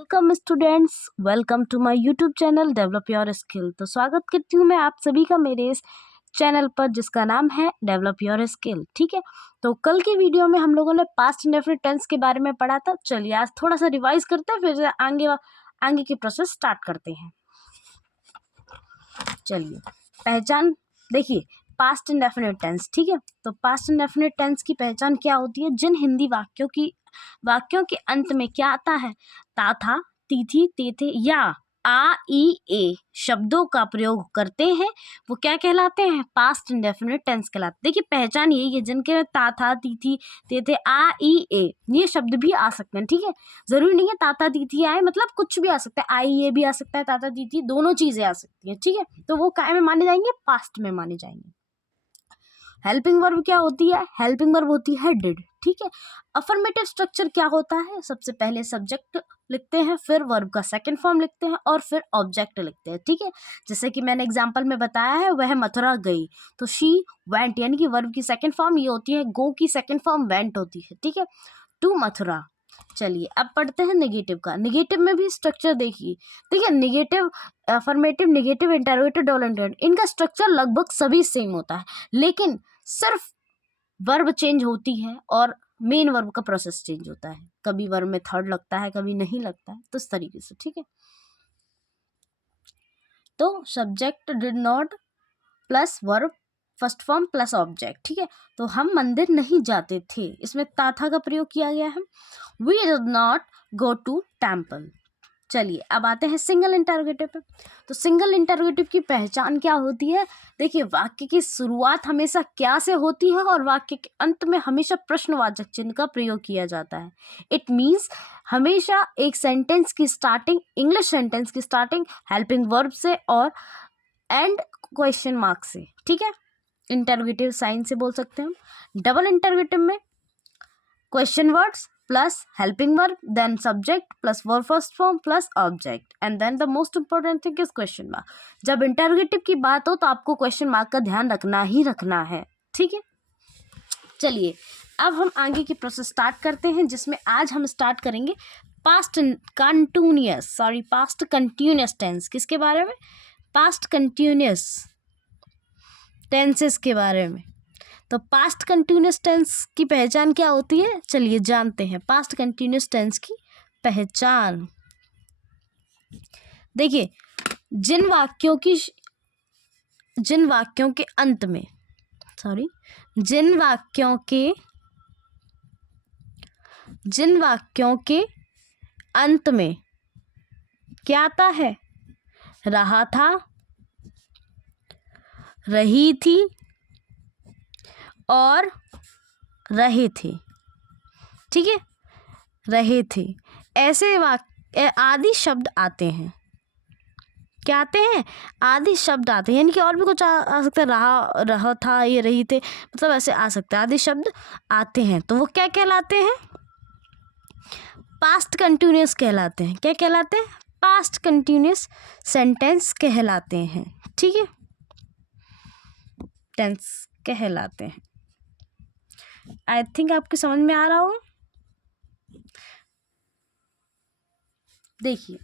Welcome students, welcome to my YouTube channel develop your skill. तो स्वागत करती हूँ मैं आप सभी का मेरे इस चैनल पर जिसका नाम है डेवलप योर स्किल। ठीक है, तो कल की वीडियो में हम लोगों ने पास्ट इंडेफिनिट टेंस के बारे में पढ़ा था। चलिए आज थोड़ा सा रिवाइज करते हैं, फिर आगे की प्रोसेस स्टार्ट करते हैं। चलिए पहचान देखिए, पास्ट इंडेफिनिट टेंस। ठीक है, तो पास्ट इंडेफिनिट टेंस की पहचान क्या होती है? जिन हिंदी वाक्यों के अंत में क्या आता है? ता था, ती थी, ते थे या आ ई ए शब्दों का प्रयोग करते हैं, वो क्या कहलाते हैं? पास्ट इंडेफिनिट टेंस कहलाते हैं। देखिए पहचान यही है, जिनके ता था, ती थी, ते थे, आ ई ए ये शब्द भी आ सकते हैं। ठीक है, जरूरी नहीं है ताता तीथी आए, मतलब कुछ भी आ सकता है, आई ये भी आ सकता है, ताता तीथी दोनों चीजें आ सकती हैं। ठीक है, तो वो काय में माने जाएंगे? पास्ट में माने जाएंगे। हेल्पिंग वर्ब क्या होती है? हेल्पिंग वर्ब होती है डिड। ठीक है, अफर्मेटिव स्ट्रक्चर क्या होता है? सबसे पहले सब्जेक्ट लिखते हैं, फिर वर्ब का सेकंड फॉर्म लिखते हैं और फिर ऑब्जेक्ट लिखते हैं। ठीक है, जैसे कि मैंने एग्जांपल में बताया है, वह मथुरा गई, तो शी वेंट, यानी कि वर्ब की सेकंड फॉर्म ये होती है, गो की सेकंड फॉर्म वेंट होती है। ठीक है, टू मथुरा। चलिए अब पढ़ते हैं नेगेटिव का। नेगेटिव में भी स्ट्रक्चर देखिए, ठीक है, negative, affirmative, negative, interrogative, double interrogative, इनका स्ट्रक्चर लगभग सभी सेम होता है, लेकिन सिर्फ वर्ब चेंज होती है और मेन वर्ब का प्रोसेस चेंज होता है। कभी वर्ब में थर्ड लगता है, कभी नहीं लगता है, तो इस तरीके से। ठीक है, तो subject did not plus verb first form plus object. ठीक है, तो हम मंदिर नहीं जाते थे, इसमें ताथा का प्रयोग किया गया है। We did not go to temple. चलिए अब आते हैं सिंगल इंटरोगेटिव पे। तो सिंगल इंटरोगेटिव की पहचान क्या होती है? देखिए, वाक्य की शुरुआत हमेशा क्या से होती है और वाक्य के अंत में हमेशा प्रश्नवाचक चिन्ह का प्रयोग किया जाता है। इट मीन्स हमेशा एक सेंटेंस की स्टार्टिंग, इंग्लिश सेंटेंस की स्टार्टिंग हेल्पिंग वर्ब से और एंड क्वेश्चन मार्क से। ठीक है, इंटरोगेटिव साइन से बोल सकते हैं हम। डबल इंटरोगेटिव में question words plus helping verb, then subject plus verb first form plus object, and then the most important thing is question mark. जब इंटरोगेटिव की बात हो तो आपको क्वेश्चन मार्क का ध्यान रखना ही रखना है। ठीक है, चलिए अब हम आगे की प्रोसेस स्टार्ट करते हैं, जिसमें आज हम स्टार्ट करेंगे पास्ट कंटिन्यूअस टेंस। किसके बारे में? पास्ट कंटिन्यूअस टेंसेस के बारे में। तो पास्ट कंटिन्यूअस टेंस की पहचान क्या होती है? चलिए जानते हैं पास्ट कंटिन्यूअस टेंस की पहचान। देखिए, जिन वाक्यों के अंत में जिन वाक्यों के अंत में क्या आता है? रहा था, रही थी और रहे थे। ठीक है, रहे थे, ऐसे वाक्य आदि शब्द आते हैं। क्या आते हैं? आदि शब्द आते हैं, यानी कि और भी कुछ आ सकता है, रहा था, ये रही थे, मतलब ऐसे आ सकता है, आदि शब्द आते हैं, तो वो क्या कहलाते हैं? पास्ट कंटिन्यूअस कहलाते हैं। क्या कहलाते हैं? पास्ट कंटिन्यूअस सेंटेंस कहलाते हैं। ठीक है, टेंस कहलाते हैं। आई थिंक आपके समझ में आ रहा हो। देखिए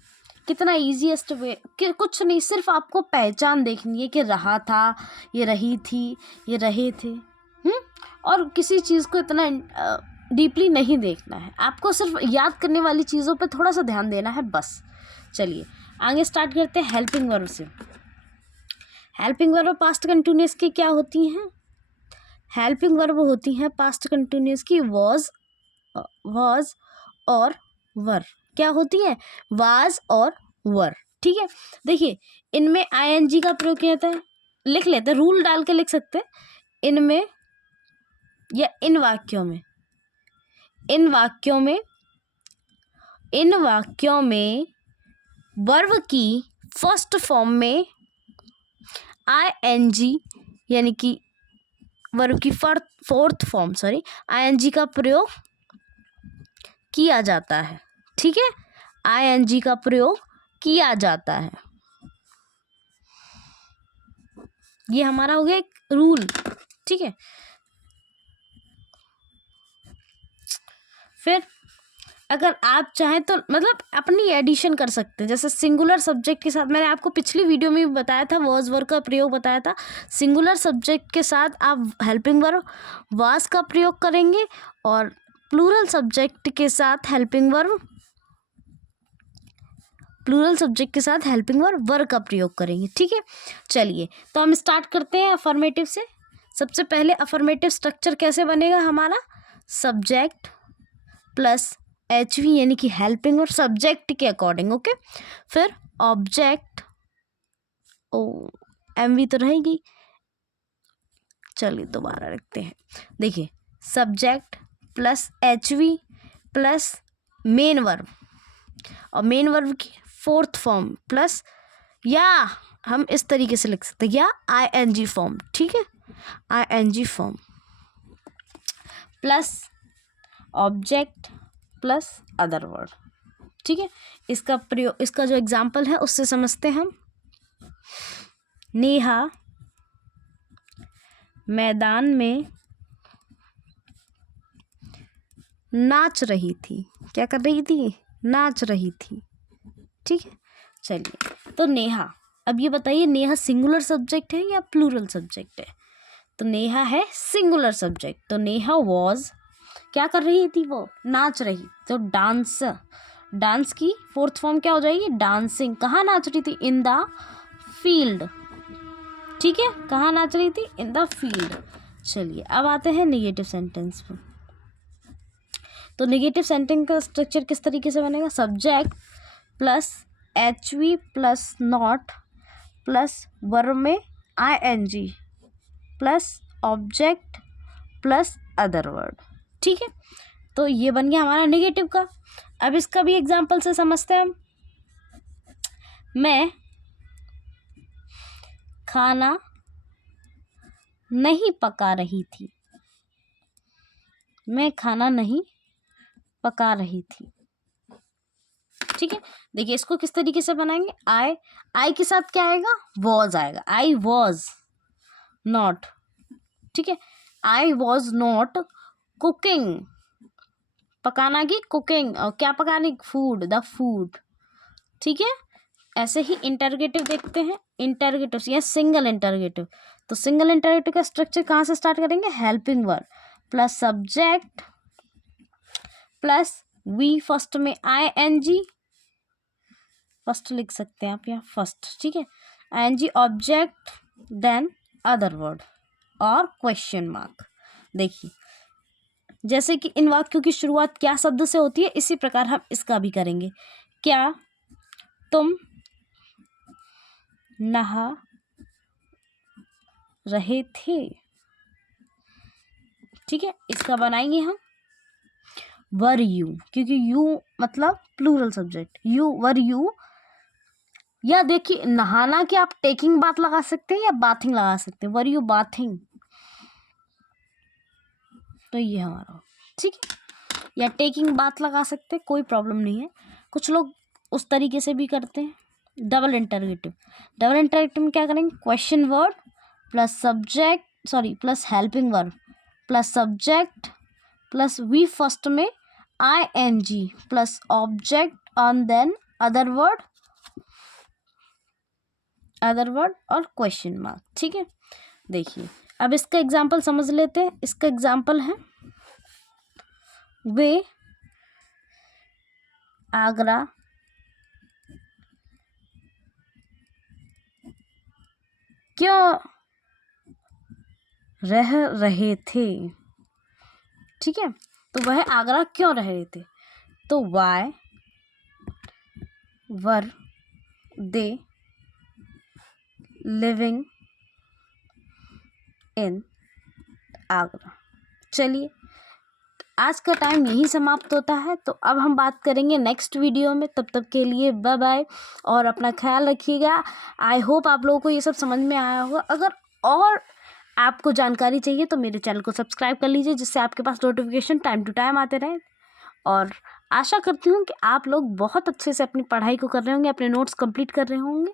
कितना ईजीएस्ट वे कि कुछ नहीं, सिर्फ आपको पहचान देखनी है कि रहा था, ये रही थी, ये रहे थे। और किसी चीज़ को इतना डीपली नहीं देखना है, आपको सिर्फ याद करने वाली चीज़ों पे थोड़ा सा ध्यान देना है बस। चलिए आगे स्टार्ट करते हैं हेल्पिंग वर्ब से। हेल्पिंग वर्ब पास्ट कंटिन्यूअस की क्या होती हैं? हेल्पिंग वर्ब होती हैं पास्ट कंटिन्यूअस की वॉज और वर। क्या होती है? वाज और वर। ठीक है, देखिए इनमें आईएनजी का प्रयोग किया जाता है। लिख लेते हैं, रूल डाल के लिख सकते हैं, इनमें या इन वाक्यों में वर्ब की फर्स्ट फॉर्म में आईएनजी, यानी कि वर्ब की फोर्थ फॉर्म आईएनजी का प्रयोग किया जाता है। ठीक है, आईएनजी का प्रयोग किया जाता है। ये हमारा हो गया एक रूल। ठीक है, फिर अगर आप चाहें तो मतलब अपनी एडिशन कर सकते हैं। जैसे सिंगुलर सब्जेक्ट के साथ, मैंने आपको पिछली वीडियो में भी बताया था, वॉज वर्ब का प्रयोग बताया था। सिंगुलर सब्जेक्ट के साथ आप हेल्पिंग वर्ब वाज का प्रयोग करेंगे और प्लूरल सब्जेक्ट के साथ हेल्पिंग वर्ब वर का प्रयोग करेंगे। ठीक है, चलिए तो हम स्टार्ट करते हैं अफर्मेटिव से। सबसे पहले अफर्मेटिव स्ट्रक्चर कैसे बनेगा हमारा, सब्जेक्ट प्लस HV यानी कि हेल्पिंग वर्ब सब्जेक्ट के अकॉर्डिंग, ओके। फिर ऑब्जेक्ट, MV तो रहेगी, चलिए दोबारा रखते हैं। देखिए subject plus HV plus main verb, और मेन वर्ब की फोर्थ फॉर्म प्लस, या हम इस तरीके से लिख सकते हैं, या ING फॉर्म। ठीक है, ING form plus object plus other word. ठीक है, इसका प्रयोग, इसका जो एग्जाम्पल है उससे समझते हैं हम। नेहा मैदान में नाच रही थी। क्या कर रही थी, नाच रही थी। ठीक है, चलिए तो नेहा, अब ये बताइए नेहा सिंगुलर सब्जेक्ट है या प्लूरल सब्जेक्ट है। तो नेहा है सिंगुलर सब्जेक्ट, तो नेहा वॉज, क्या कर रही थी, वो नाच रही, तो डांस, डांस की फोर्थ फॉर्म क्या हो जाएगी, डांसिंग। कहाँ नाच रही थी, इन द फील्ड। ठीक है, कहाँ नाच रही थी, इन द फील्ड। चलिए अब आते हैं नेगेटिव सेंटेंस पर। तो नेगेटिव सेंटेंस का स्ट्रक्चर किस तरीके से बनेगा, subject plus HV plus not plus verb में ING plus object plus other word. ठीक है, तो ये बन गया हमारा नेगेटिव का। अब इसका भी एग्जाम्पल से समझते हैं हम। मैं खाना नहीं पका रही थी। मैं खाना नहीं पका रही थी। ठीक है, देखिए इसको किस तरीके से बनाएंगे, आई के साथ क्या आएगा, वॉज आएगा, आई वॉज नॉट। ठीक है, आई वॉज नॉट कुकिंग, पकाना की कुकिंग, और क्या पकाने, फूड, द फूड। ठीक है, ऐसे ही इंटरगेटिव देखते हैं, इंटरगेटिव या सिंगल इंटरगेटिव। तो सिंगल इंटरगेटिव का स्ट्रक्चर कहाँ से स्टार्ट करेंगे, helping verb plus subject plus V first में ING, फर्स्ट लिख सकते हैं आप यहाँ फर्स्ट। ठीक है, ING object then other word और क्वेश्चन मार्क। देखिए जैसे कि इन वाक्यों की शुरुआत क्या शब्द से होती है, इसी प्रकार हम इसका भी करेंगे। क्या तुम नहा रहे थे। ठीक है, इसका बनाएंगे हम वर यू, क्योंकि यू मतलब plural subject, you were you. या देखिए नहाना के आप टेकिंग बात लगा सकते हैं या बाथिंग लगा सकते हैं, वर यू बाथिंग, तो ये हमारा। ठीक है, या टेकिंग बात लगा सकते हैं, कोई प्रॉब्लम नहीं है। कुछ लोग उस तरीके से भी करते हैं। डबल इंटरगेटिव, डबल इंटरगेटिव में क्या करेंगे, question word plus subject plus helping verb plus subject plus V first में ING प्लस ऑब्जेक्ट और देन अदर वर्ड और क्वेश्चन मार्क। ठीक है, देखिए अब इसका एग्जाम्पल समझ लेते हैं। इसका एग्जाम्पल है, वे आगरा क्यों रह रहे थे। ठीक है, तो वह आगरा क्यों रह रहे थे, तो why were they living in Agra. चलिए आज का टाइम यहीं समाप्त होता है, तो अब हम बात करेंगे नेक्स्ट वीडियो में। तब तक के लिए बाय बाय और अपना ख्याल रखिएगा। आई होप आप लोगों को ये सब समझ में आया होगा। अगर और आपको जानकारी चाहिए तो मेरे चैनल को सब्सक्राइब कर लीजिए, जिससे आपके पास नोटिफिकेशन टाइम टू टाइम आते रहे। और आशा करती हूँ कि आप लोग बहुत अच्छे से अपनी पढ़ाई को कर रहे होंगे, अपने नोट्स कंप्लीट कर रहे होंगे।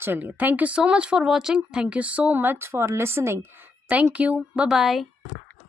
चलिए, thank you so much for watching, thank you so much for listening, thank you, bye bye.